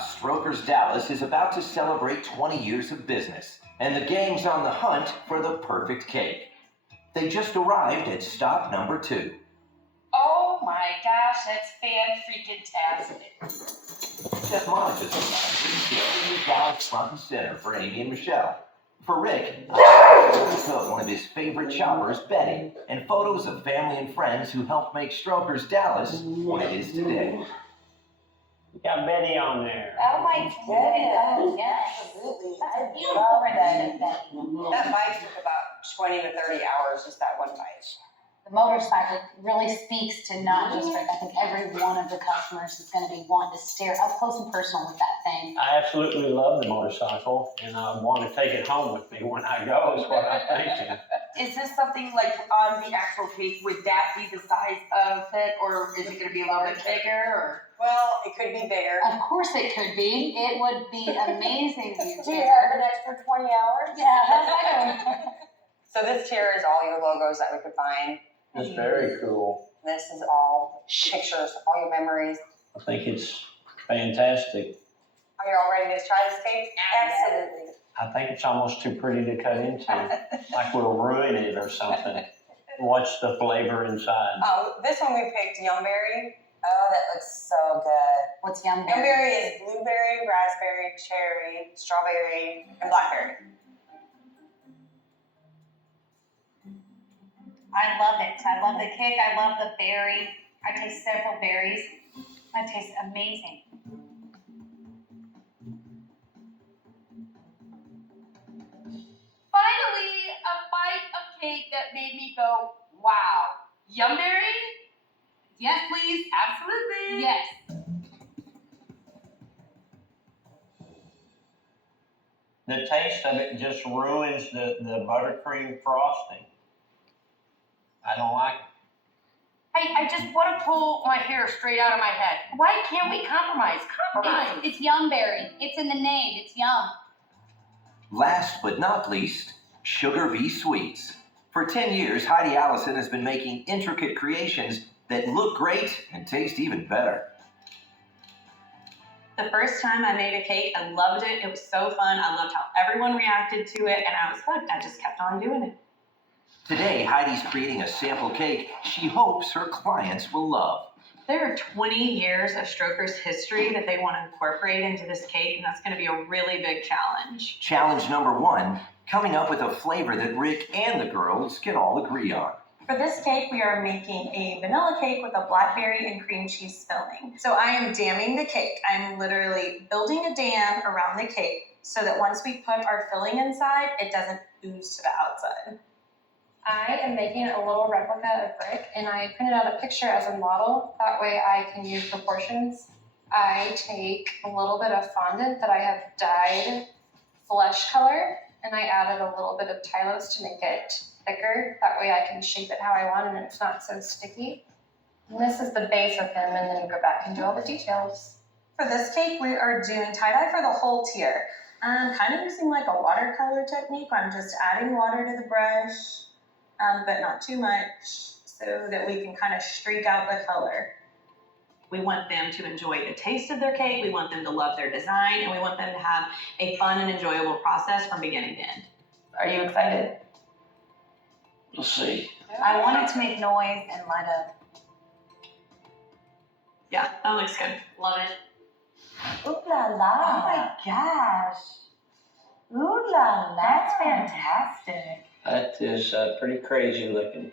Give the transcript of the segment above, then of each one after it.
Strokers Dallas is about to celebrate 20 years of business, and the gang's on the hunt for the perfect cake. They just arrived at stop number 2. Oh my gosh, that's fan-freaking-tastic. Chef Monica's building the Dallas front and center for Amy and Michelle. For Rick, one of his favorite shoppers, Betty, and photos of family and friends who helped make Strokers Dallas what it is today. You got Betty on there. Oh my goodness. Oh, yes. Absolutely. That's a beautiful rendition of Betty. That bike took about 20 to 30 hours, just that one bike. The motorcycle really speaks to not just Rick. I think every one of the customers is going to be wanting to stare up close and personal with that thing. I absolutely love the motorcycle, and I want to take it home with me when I go, is what I'm thinking. Is this something like on the actual cake? Would that be the size of it, or is it going to be a little bit bigger? Or? Well, it could be bigger. Of course it could be. It would be amazing to be Do you bigger. have an extra 20 hours? Yeah, how's that going? So this tier is all your logos that we could find. It's very cool. This is all pictures, all your memories. I think it's fantastic. Are you all ready to try this cake? Absolutely. I think it's almost too pretty to cut into. Like we'll ruin it or something. What's the flavor inside? This one we picked Yumberry. Oh, that looks so good. What's Yumberry? Yumberry is blueberry, raspberry, cherry, strawberry, and blackberry. I love it. I love the cake. I love the berry. I taste several berries. That tastes amazing. Finally, a bite of cake that made me go, wow. Yumberry? Yes, please. Absolutely. Yes. The taste of it just ruins the buttercream frosting. I don't like it. I just want to pull my hair straight out of my head. Why can't we compromise? Compromise. It's Yumberry. It's in the name. It's yum. Last but not least, Sugar V Sweets. For 10 years, Heidi Allison has been making intricate creations that look great and taste even better. The first time I made a cake, I loved it. It was so fun. I loved how everyone reacted to it, and I was hooked. I just kept on doing it. Today, Heidi's creating a sample cake she hopes her clients will love. There are 20 years of Strokers history that they want to incorporate into this cake, and that's going to be a really big challenge. Challenge number 1, coming up with a flavor that Rick and the girls can all agree on. For this cake, we are making a vanilla cake with a blackberry and cream cheese filling. So I am damming the cake. I'm literally building a dam around the cake so that once we put our filling inside, it doesn't ooze to the outside. I am making a little replica of Rick, and I printed out a picture as a model. That way I can use proportions. I take a little bit of fondant that I have dyed flesh color, and I added a little bit of Tylose to make it thicker. That way I can shape it how I want, and it's not so sticky. And this is the base of him, and then you go back and do all the details. For this cake, we are doing tie-dye for the whole tier. I'm kind of using like a watercolor technique. I'm just adding water to the brush. But not too much, so that we can kind of streak out the color. We want them to enjoy the taste of their cake, we want them to love their design, and we want them to have a fun and enjoyable process from beginning to end. Are you excited? We'll see. I want it to make noise and light up. Yeah, that looks good. Love it. Ooh la la. Oh my gosh. Ooh la la. That's fantastic. That is pretty crazy looking.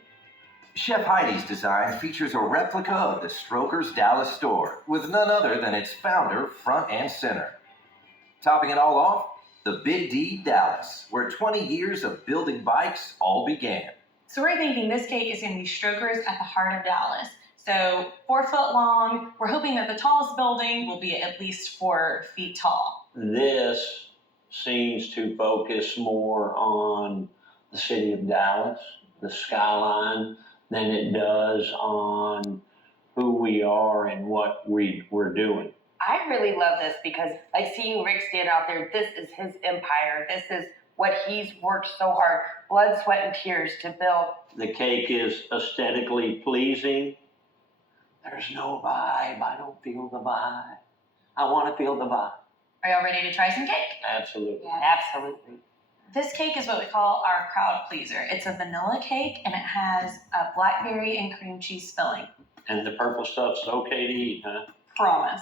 Chef Heidi's design features a replica of the Strokers Dallas store with none other than its founder front and center. Topping it all off, the Big D Dallas, where 20 years of building bikes all began. So we're thinking this cake is going to be Strokers at the heart of Dallas. So 4 foot long. We're hoping that the tallest building will be at least 4 feet tall. This seems to focus more on the city of Dallas, the skyline, than it does on who we are and what we're doing. I really love this because, like, seeing Rick stand out there, this is his empire. This is what he's worked so hard, blood, sweat, and tears to build. The cake is aesthetically pleasing. There's no vibe. I don't feel the vibe. I want to feel the vibe. Are y'all ready to try some cake? Absolutely. Yeah. Absolutely. This cake is what we call our crowd pleaser. It's a vanilla cake and it has a blackberry and cream cheese filling. And the purple stuff's okay to eat, huh? Promise.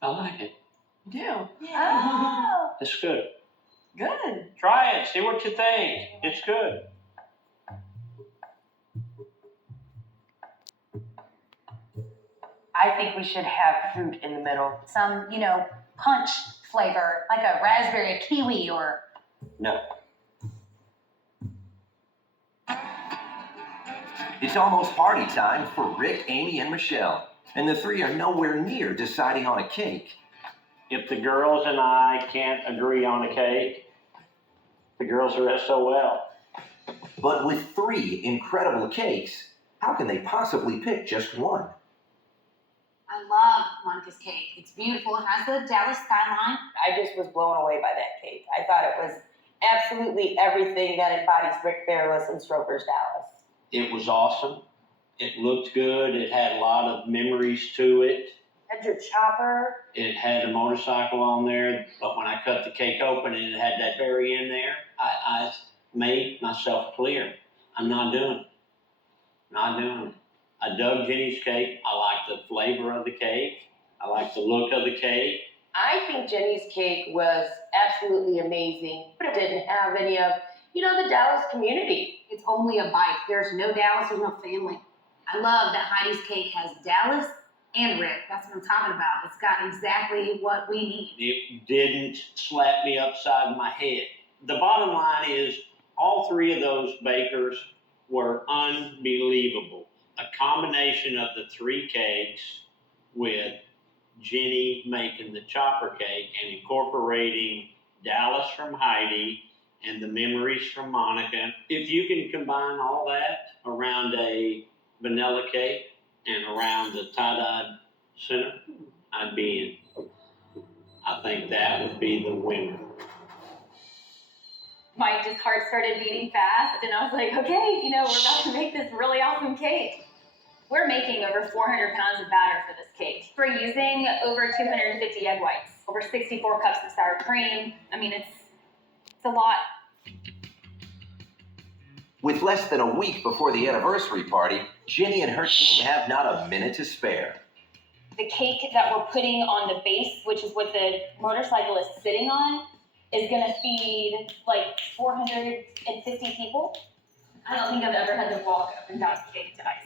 I like it. You do? Oh, It's good. Good. Try it. See what you think. It's good. I think we should have fruit in the middle. Some, punch flavor, like a raspberry, a kiwi, or No. It's almost party time for Rick, Amy, and Michelle, and the three are nowhere near deciding on a cake. If the girls and I can't agree on a cake, the girls are SOL. But with three incredible cakes, how can they possibly pick just one? I love Monica's cake. It's beautiful. It has the Dallas skyline. I just was blown away by that cake. I thought it was absolutely everything that embodies Rick Fairless and Strokers Dallas. It was awesome. It looked good. It had a lot of memories to it. Had your chopper. It had a motorcycle on there, but when I cut the cake open and it had that berry in there, I made myself clear. I'm not doing it. Not doing it. I dug Jenny's cake. I like the flavor of the cake. I like the look of the cake. I think Jenny's cake was absolutely amazing, but it didn't have any of, the Dallas community. It's only a bite. There's no Dallas, there's no family. I love that Heidi's cake has Dallas and Rick. That's what I'm talking about. It's got exactly what we need. It didn't slap me upside my head. The bottom line is all three of those bakers were unbelievable. A combination of the three cakes with Jenny making the chopper cake and incorporating Dallas from Heidi and the memories from Monica. If you can combine all that around a vanilla cake and around the tie-dyed center, I'd be in. I think that would be the winner. My heart started beating fast, and I was like, okay, we're about to make this really awesome cake. We're making over 400 pounds of batter for this cake. We're using over 250 egg whites, over 64 cups of sour cream. It's a lot. With less than a week before the anniversary party, Jenny and her team have not a minute to spare. The cake that we're putting on the base, which is what the motorcycle is sitting on, is gonna feed like 450 people. I don't think I've ever had to walk up and down the cake to ice it.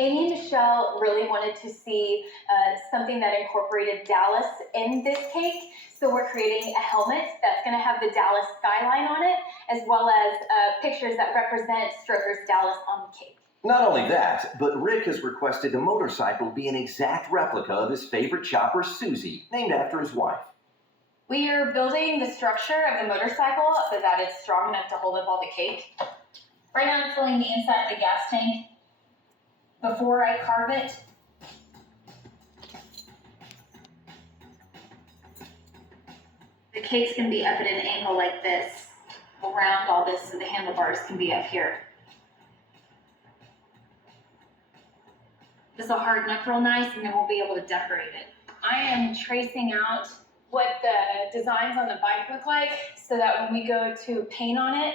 Amy and Michelle really wanted to see something that incorporated Dallas in this cake. So we're creating a helmet that's gonna have the Dallas skyline on it, as well as pictures that represent Strokers Dallas on the cake. Not only that, but Rick has requested the motorcycle be an exact replica of his favorite chopper, Susie, named after his wife. We are building the structure of the motorcycle so that it's strong enough to hold up all the cake. Right now I'm filling the inside of the gas tank before I carve it. The cake's gonna be up at an angle like this, around all this, so the handlebars can be up here. This will harden up real nice, and then we'll be able to decorate it. I am tracing out what the designs on the bike look like, so that when we go to paint on it,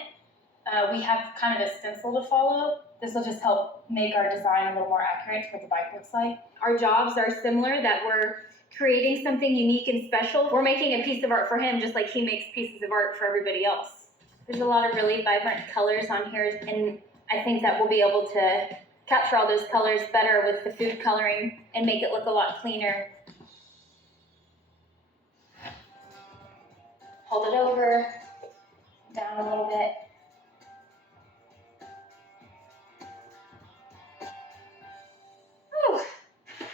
we have kind of a stencil to follow. This will just help make our design a little more accurate to what the bike looks like. Our jobs are similar, that we're creating something unique and special. We're making a piece of art for him, just like he makes pieces of art for everybody else. There's a lot of really vibrant colors on here, and I think that we'll be able to capture all those colors better with the food coloring and make it look a lot cleaner. Hold it over, down a little bit. Whew.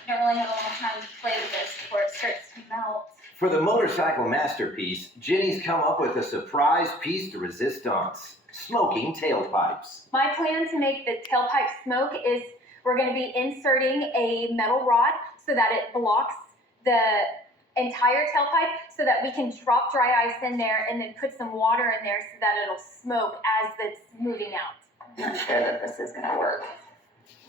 Don't really have a lot of time to play with this before it starts to melt. For the motorcycle masterpiece, Jenny's come up with a surprise piece de resistance, smoking tailpipes. My plan to make the tailpipe smoke is we're going to be inserting a metal rod so that it blocks the entire tailpipe, so that we can drop dry ice in there and then put some water in there so that it'll smoke as it's moving out. I'm not sure that this is gonna work.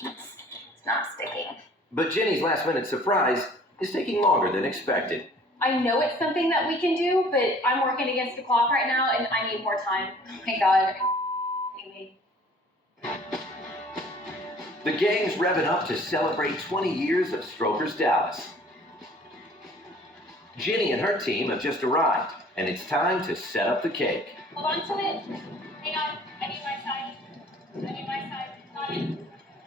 It's not sticking. But Jenny's last minute surprise is taking longer than expected. I know it's something that we can do, but I'm working against the clock right now and I need more time. Thank God. Me. The gang's revving up to celebrate 20 years of Strokers Dallas. Jenny and her team have just arrived, and it's time to set up the cake. Hold on to it. Hang on. I need my side. I need my side. Got it.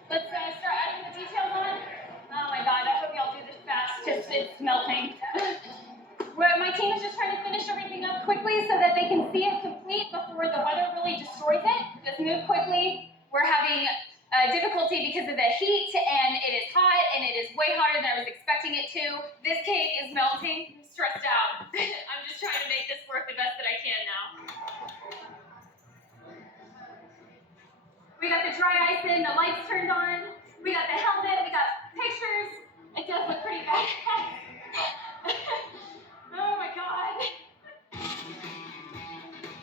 Let's start adding the details on. Oh my God, I hope y'all do this fast. It's melting. My team is just trying to finish everything up quickly so that they can see it complete before the weather really destroys it. Just move quickly. We're having difficulty because of the heat, and it is hot, and it is way hotter than I was expecting it to. This cake is melting. I'm stressed out. I'm just trying to make this work the best that I can now. We got the dry ice in, the lights turned on. We got the helmet, we got pictures. It does look pretty bad. Oh my God.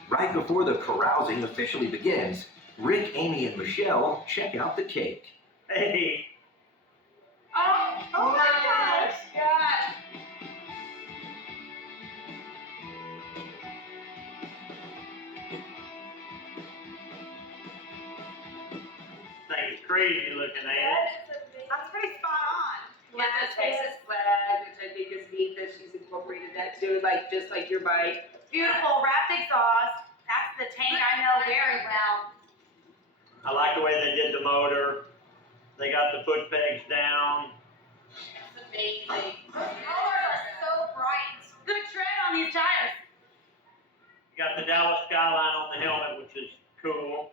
Right before the carousing officially begins, Rick, Amy, and Michelle check out the cake. Hey, Oh my gosh. God. thing is crazy looking at it. That's pretty spot on. Yeah, the Texas flag, which I think is neat that she's incorporated that too, just like your bike. Beautiful wrapped exhaust. That's the tank I know very well. I like the way they did the motor. They got the foot pegs down. It's amazing. Those colors are so bright. Good tread on these tires. You got the Dallas skyline on the helmet, which is cool.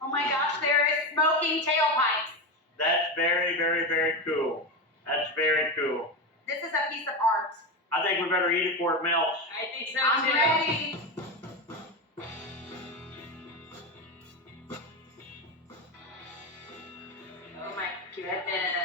Oh my gosh, there is smoking tailpipes. That's very, very, very cool. That's very cool. This is a piece of art. I think we better eat it before it melts. I think so I'm too. ready. Oh my goodness.